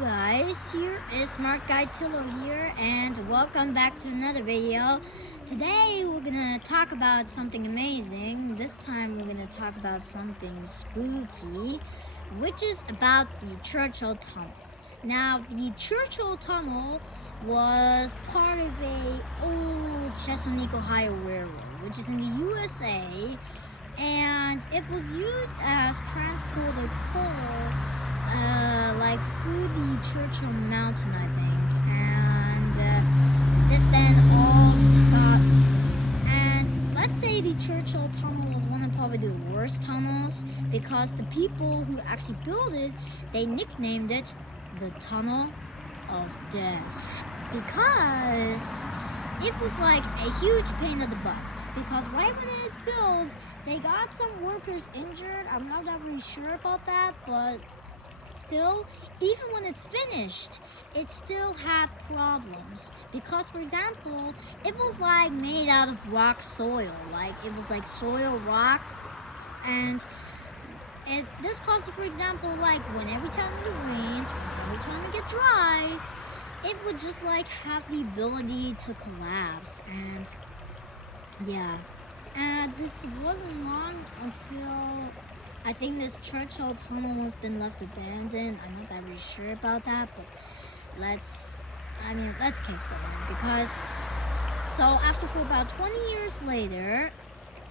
guys, here is SmartGuy Thilo here, and welcome back to another video. Today we're gonna talk about something amazing. This time we're gonna talk about something spooky, which is about the Churchill Tunnel. Now, the Churchill Tunnel was part of a old Chesapeake, Ohio railroad, which is in the USA, and it was used as transport of coal like through the Churchill Mountain, I think, and this then all got, and let's say the Churchill Tunnel was one of probably the worst tunnels, because the people who actually built it, they nicknamed it the Tunnel of Death, because it was like a huge pain in the butt, because right when it's built, they got some workers injured. I'm not that really sure about that, but still, even when it's finished, it still had problems, because, for example, it was like made out of rock soil, like it was like soil rock, and this caused, for example, like when every time it rains, every time it dries, it would just like have the ability to collapse. And yeah, and this wasn't long until I think this Churchill Tunnel has been left abandoned. I'm not that really sure about that, but let's keep going, because so after for about 20 years later,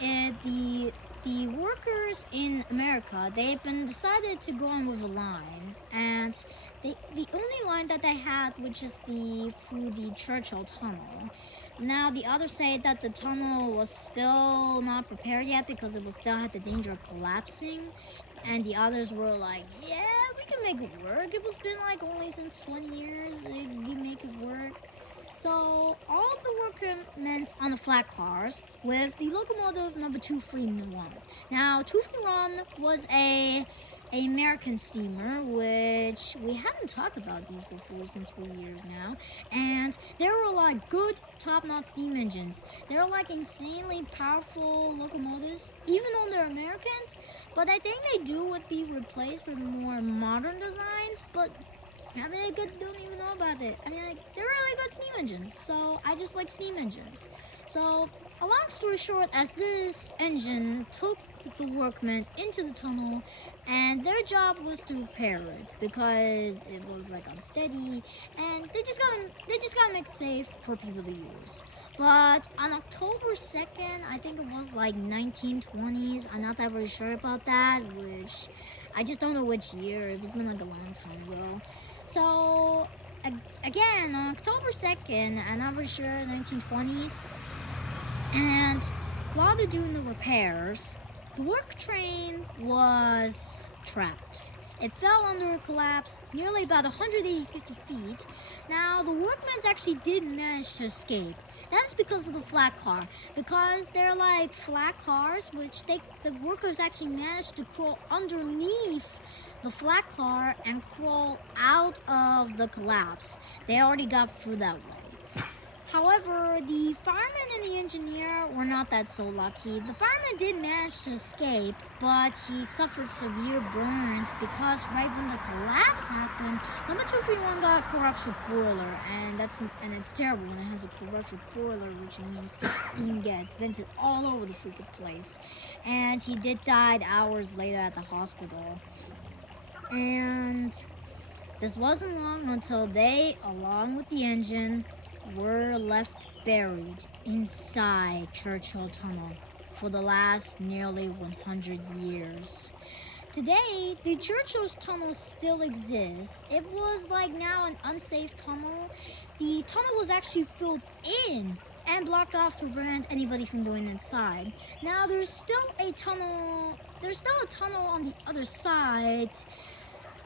the workers in America, they've been decided to go on with a line, and the only line that they had, which is through the Churchill Tunnel. Now, the others say that the tunnel was still not prepared yet because it was still had the danger of collapsing. And the others were like, yeah, we can make it work. It was been like only since 20 years, we make it work. So, all the workmen on the flat cars with the locomotive number 231. Now, 231 was a American steamer, which we haven't talked about these before since 4 years now, and they were like good top-notch steam engines. They're like insanely powerful locomotives, even though they're Americans, but I think they would be replaced with more modern designs, but I mean, I don't even know about it. I mean, like, they're really good steam engines, so I just like steam engines. So, a long story short, as this engine took the workmen into the tunnel, and their job was to repair it because it was like unsteady, and they just gotta make it safe for people to use. But on October 2nd, I think it was like 1920s. I'm not that very sure about that, which I just don't know which year. It's been like a long time ago. So again, on October 2nd, I'm not very sure, 1920s, and while they're doing the repairs, the work train was trapped. It fell under a collapse nearly about 150 feet. Now, the workmen actually did manage to escape. That's because of the flat car. Because they're like flat cars, which the workers actually managed to crawl underneath the flat car and crawl out of the collapse. They already got through that way. However, the fireman and the engineer were not that so lucky. The fireman did manage to escape, but he suffered severe burns because right when the collapse happened, number 231 got a corruption boiler, and it's terrible when it has a corruption boiler, which means steam gets vented all over the freaking place. And he did die hours later at the hospital. And this wasn't long until they, along with the engine, were left buried inside Churchill Tunnel for the last nearly 100 years. Today, the Churchill Tunnel still exists. It was like now an unsafe tunnel. The tunnel was actually filled in and blocked off to prevent anybody from going inside. Now, there's still a tunnel on the other side.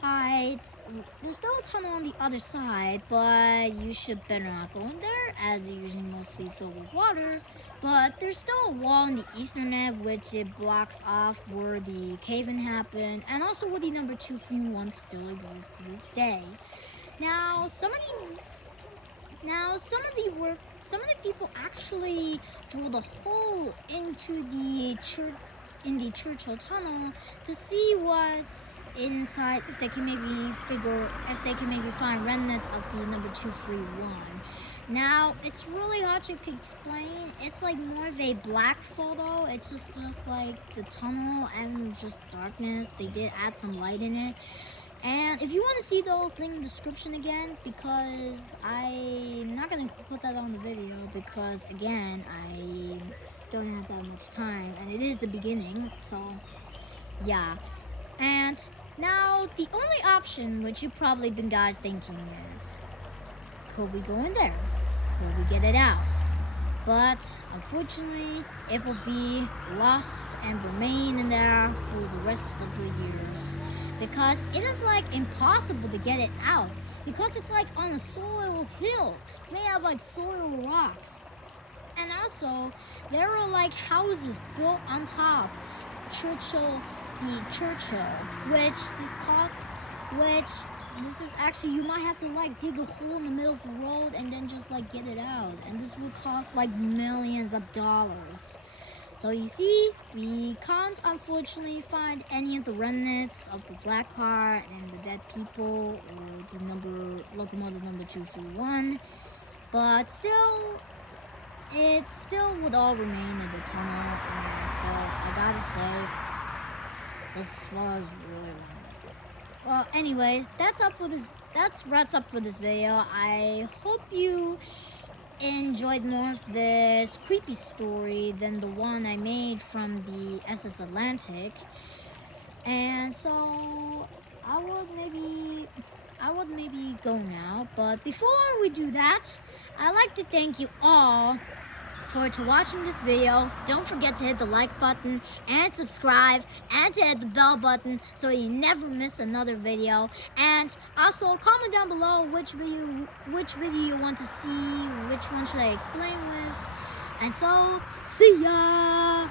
There's still a tunnel on the other side, but you should better not go in there, as it's usually mostly filled with water. But there's still a wall in the eastern end, which it blocks off where the cave-in happened, and also where the number 231 still exists to this day. Now, some of the people actually drilled a hole into the in the Churchill Tunnel to see what's inside, if they can maybe find remnants of the number 231. Now, it's really hard to explain. It's like more of a black photo. It's just like the tunnel and just darkness. They did add some light in it. And if you want to see those, link in the description again, because I'm not going to put that on the video because, again, I don't have that much time. And it is the beginning, so yeah. And now, the only option, which you've probably been guys thinking is, could we go in there? Could we get it out? But unfortunately, it will be lost and remain in there for the rest of the years. Because it is like impossible to get it out. Because it's like on a soil hill. It's made out of like soil rocks. And also, there are like houses built on top. Churchill, this is actually, you might have to like dig a hole in the middle of the road and then just like get it out. And this would cost like millions of dollars. So you see, we can't unfortunately find any of the remnants of the flat car and the dead people or the locomotive number 231. But still, it still would all remain in the tunnel. And still, I gotta say, this was really wonderful. Well, anyways, that's wraps up for this video. I hope you enjoyed more of this creepy story than the one I made from the SS Atlantic. And so I would maybe go now, but before we do that, I'd like to thank you all for watching this video. Don't forget to hit the like button and subscribe and to hit the bell button so you never miss another video. And also comment down below which video you want to see, which one should I explain with. And so, see ya!